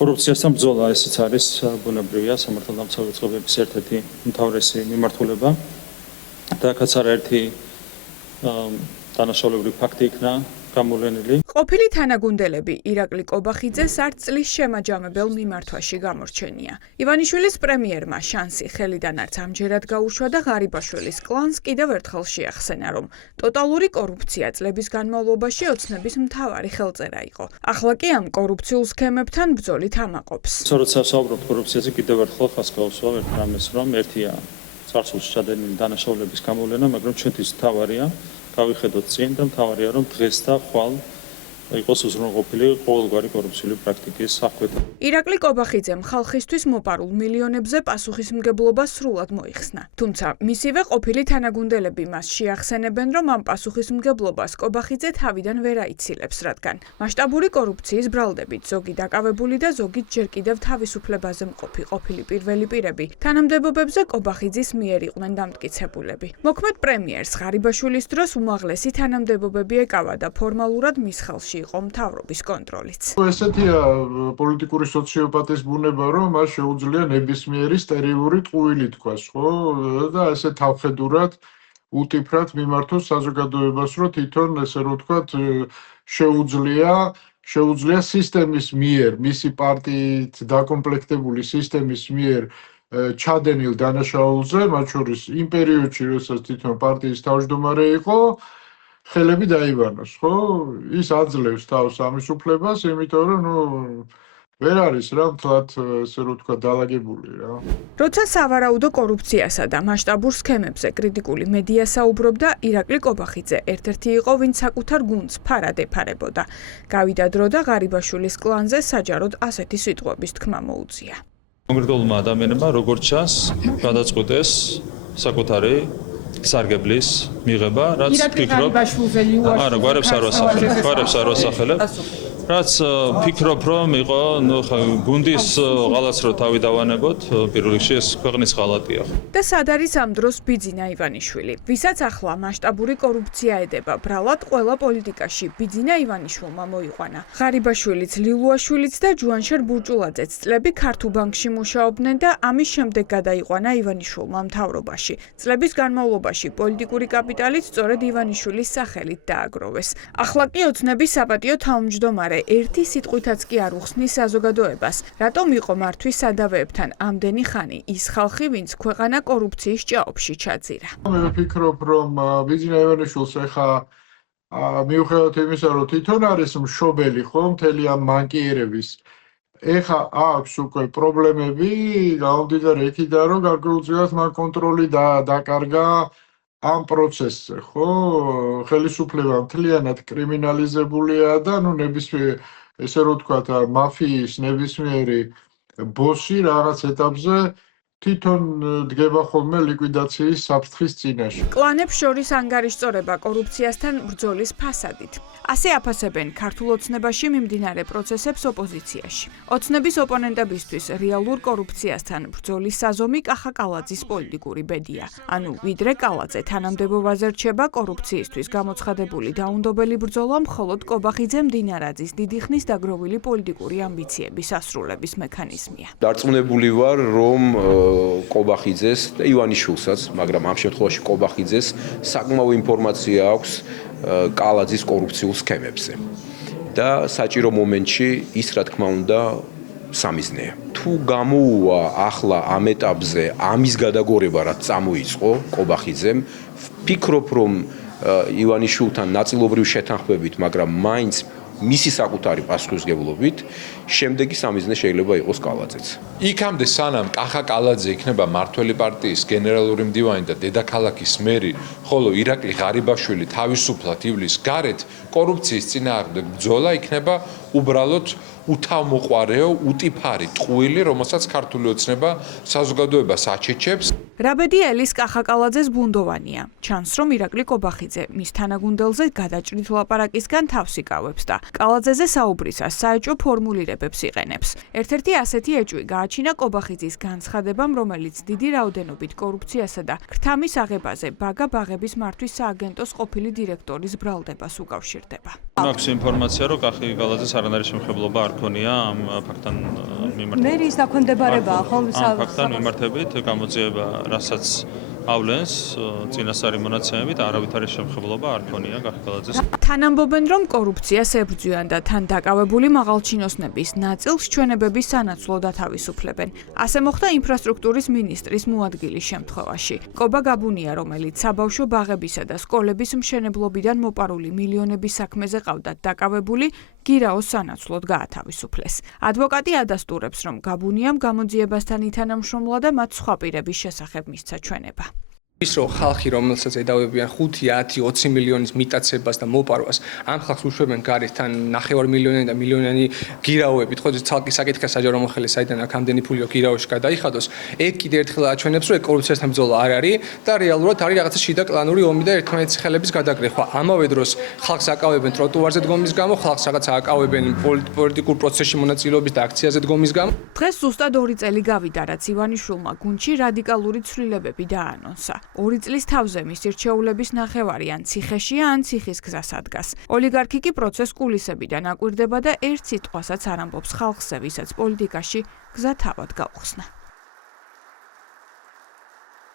Korupციასთან ბრძოლა ესეც არის ბუნებრივია სამართალდამცავი წყობების ერთ-ერთი უმთავრესი მიმართულება და აქაც არაერთი დანაშაულებრივი ფაქტი იქნა გამოვლენილი. ყოფილი თანაგუნდელები ირაკლი კობახიძეს არც წლის შემაჯამებელ მიმართვაში გამორჩენია. ივანიშვილის პრემიერმა შანსი ხელიდან არც ამჯერად გაუშვა და ღარიბაშვილის კლანს კიდევ ერთხელ შეახსენა, რომ ტოტალური კორუფცია წლების განმავლობაში ოცნების მთავარი ხელწერა იყო. ახლა კი ამ კორუფციულ სქემებთან ბრძოლით ამაყობს. როცა საუბრობთ კორუფციაზე, კიდევ ერთხელ ხაზს გავუსვა ერთ რამეს, რომ ერთია წარსულში ჩადენილი დანაშაულების გამოვლენა, მაგრამ ჩვენთვის მთავარია გავიხედოთ წინ და მთავარია რომ დღეს და ხვალ იყოს უზრუნველყოფილი ყოველგვარი კორუფციული პრაქტიკის სახვეთა. ირაკლი კობახიძემ ხალხისთვის მოპარულ მილიონებზე პასუხისმგებლობა სრულად მოიხსნა. თუმცა მისივე ყოფილი თანაგუნდელები მას შეახსენებენ, რომ ამ პასუხისმგებლობას კობახიძე თავიდან ვერ აიცილებს, რადგან მასშტაბური კორუფციის ბრალდებით ზოგი დაკავებული და ზოგი ჯერ კიდევ თავისუფლებაზე მყოფი ყოფილი პირველი პირები თანამდებობებზე კობახიძის მიერ იყვნენ დამტკიცებულები. მოქმედ პრემიერს ღარიბაშვილის დროს უმაღლესი თანამდებობები ეკავა და ფორმალურად მის ხელში იყო მთავრობის კონტროლიც. ესეთია პოლიტიკური სოციოპატის ბუნება, რომ მას შეუძლია ნებისმიერი სტერილური ტყუილი თქვას, ხო? და ესე თავხედურად უტიფრად მიმართოს საზოგადოებას, რომ თვითონ ესე რომ ვთქვათ, შეუძლია სისტემის მიერ, მისი პარტიით დაკომპლექტებული სისტემის მიერ ჩადენილ დანაშაულზე, მათ შორის იმ პერიოდში, როდესაც თვითონ პარტიის თავმჯდომარე იყო, ხელები დაიბანოს, ხო? ის აძლევს თავს ამის უფლებას, იმიტომ რომ ვერ არის რა მთლად ესე რომ ვთქვათ დალაგებული რა. როცა სავარაუდო კორუფციასა და მასშტაბურ სქემებზე კრიტიკული მედია საუბრობდა, ირაკლი კობახიძე ერთ-ერთი იყო, ვინც საკუთარ გუნდს ფარად ეფარებოდა. გავიდა დრო და ღარიბაშვილის კლანზე საჯაროდ ასეთი სიტყვების თქმა მოუწია. კონკრეტულმა ადამიანებმა როგორც ჩანს, გადაწყვიტეს საკუთარი სარგებლის მიღება, რაც ფიქრობ, არა, გვარებს არ ვასახელებ, რაც ფიქრობ, რომ იყო, გუნდის ღალატს რო თავი დავანებოთ, პირველ რიგში ეს ქვეყნის ღალატია. და სად არის ამ დროს ბიძინა ივანიშვილი, ვისაც ახლა მასშტაბური კორუფცია ედება ბრალად ყველა პოლიტიკაში ბიძინა ივანიშვილმა მოიყვანა. ღარიბაშვილიც, ლილუაშვილიც და ჯუანშერ ბურჭულაძეც წლები ქართულ ბანკში მუშაობდნენ და ამის შემდეგ გადაიყვანა ივანიშვილმა მთავრობაში. წლების განმავლობაში პოლიტიკური კაპიტალით სწორედ ივანიშვილის სახელით დააგროვეს. ახლა კი ოცნების საპატიო თავმჯდომარე ერთი სიტყვითაც კი არ უხსნის საზოგადოებას, რატომ იყო მართვის სადავეებთან ამდენი ხანი ის ხალხი, ვინც ქვეყანა კორუფციის ჭაობში ჩაძირა. მე ვფიქრობ, რომ ბიძინა ივანიშვილს ახლა მიუხედავად იმისა, რომ თვითონ არის მშობელი, ხო, მთელი ამ მანკიერების, ახლა აქვს უკვე პრობლემები, გამომდინარე იქიდან, რომ გარკვეულწილად მან კონტროლი დაკარგა ამ პროცესზე, ხო? ხელისუფლება მთლიანად კრიმინალიზებულია და ნებისმიერ ესე რომ ვთქვათ, მაფიის ნებისმიერი ბოსი რაღაც ეტაპზე თვითონ დგება ხოლმე ლიკვიდაციის საფრთხის წინაშე. კლანებს შორის ანგარიშწორება კორუფციასთან ბრძოლის ფასადით. ასე აფასებენ ქართულ ოცნებაში მიმდინარე პროცესებს ოპოზიციაში. ოცნების ოპონენტებისთვის რეალურ კორუფციასთან ბრძოლის საზომი კახა კალაძის პოლიტიკური ბედია. ანუ ვიდრე კალაძე თანამდებობაზე რჩება, კორუფციისთვის გამოცხადებული დაუნდობელი ბრძოლა მხოლოდ კობახიძემ დინარაძის დიდი ხნის დაგროვილი პოლიტიკური ამბიციების ასრულების მექანიზმია. დარწმუნებული ვარ, რომ კობახიძეს და ივანიშვილსაც, მაგრამ ამ შემთხვევაში კობახიძეს საკმაო ინფორმაცია აქვს კალაძის კორუფციულ სქემებზე. და საჭირო მომენტში ის რა თქმა უნდა სამიზნეა. თუ გამოუვა ახლა ამ ეტაპზე ამის გადაგორება, რაც წამოიწყო კობახიძემ, ვფიქრობ, რომ ივანიშვილთან ნაწილობრივ შეთანხმებით, მაგრამ მაინც მისი საკუთარი პასუხისმგებლობით, შემდეგი სამიზნე შეიძლება იყოს კალაძეც. იქამდე სანამ კახა კალაძე იქნება მართველი პარტიის გენერალური მდივანი და დედაქალაქის მერი, ხოლო ირაკლი ღარიბაშვილი თავისუფლად ივლის გარეთ, კორუფციის წინააღმდეგ ბრძოლა იქნება უბრალოდ უთავმოყვარეო, უტიფარი ტყუილი, რომელსაც ქართული ოცნება საზოგადოებას აჩეჩებს. რაბედი ელის კახა კალაძეს ბუნდოვანია. ჩანს, რომ ირაკლი კობახიძე მის თანაგუნდელზე გადაჭრით ლაპარაკისგან თავს იკავებს და კალაძეზე საუბრისას საეჭვო ფორმულირებებს იყენებს. ერთ-ერთი ასეთი ეჭვი გააჩინა კობახიძის განცხადებამ, რომელიც დიდი რაოდენობით კორუფციასა და ქრთამის აღებაზე ბაგა ბაღების მართვის სააგენტოს ყოფილი დირექტორის ბრალდებას უკავშირდება. აქვს ინფორმაცია, რომ კახი კალაძეს არანაირი შემხებლობა არ ქონია ამ ფაქტთან მიმართებით. მერის დაქვემდებარებაა ხო? ამ ფაქტთან მიმართებით გამოძიება, რასაც ავლენს წინასწარი მონაცემებით, არავითარი შემხებლობა არ ქონია გახკალაძეს. თან ამბობენ, რომ კორუფციას ებრძვიან და თან დაკავებული მაღალჩინოსნების ნაწილს ჩვენებების სანაცვლოდ ათავისუფლებენ. ასე მოხდა ინფრასტრუქტურის მინისტრის მოადგილის შემთხვევაში. კობა გაბუნია, რომელიც საბავშვო ბაღებისა და სკოლების მშენებლობიდან მოპარული მილიონების საქმეზე ყავდათ დაკავებული, გირაოს სანაცვლოდ გაათავისუფლეს. ადვოკატი ადასტურებს, რომ გაბუნიამ გამოძიებასთან ითანამშრომლა და მათ სხვა პირების შესახებ მისცა ჩვენება. ის რომ ხალხი რომელსაც ედავებიან 5, 10, 20 მილიონის მიტაცებას და მოპარვას ამ ხალხს უშვებენ გარეთ თან 9 მილიონიანი და მილიონიანი გირაოებით, ხო ცალკე საკითხია საჯარო მომხელე საიდან აქ ამდენი ფული გირაოში გადაიხადოს, ეგ კიდე ერთხელ აჩვენებს, რომ ეგ კორუფციასთან ბრძოლა არ არის და რეალურად არის რაღაცა შიდა კლანური ომი და ერთმანეთის ხელების გადაგრეხვა. ამავე დროს ხალხს აკავებენ ტროტუარზე დგომის გამო, ხალხს რაღაცა აკავებენ პოლიტიკურ პროცესში მონაწილეობის და აქციაზე დგომის გამო. დღეს ზუსტად 2 წელი გავიდა, რაც ივანიშვილმა გუნდში რადიკალური ცვლილებები დაანონსა. 2 წლის თავზე მის რჩეულების ნახევარი ან ციხეშია, ან ციხის გზას ადგას. ოლიგარქი კი პროცესს კულისებიდან აკვირდება და ერთ სიტყვასაც არ ამბობს ხალხზე, ვისაც პოლიტიკაში გზა თავად გაუხსნა.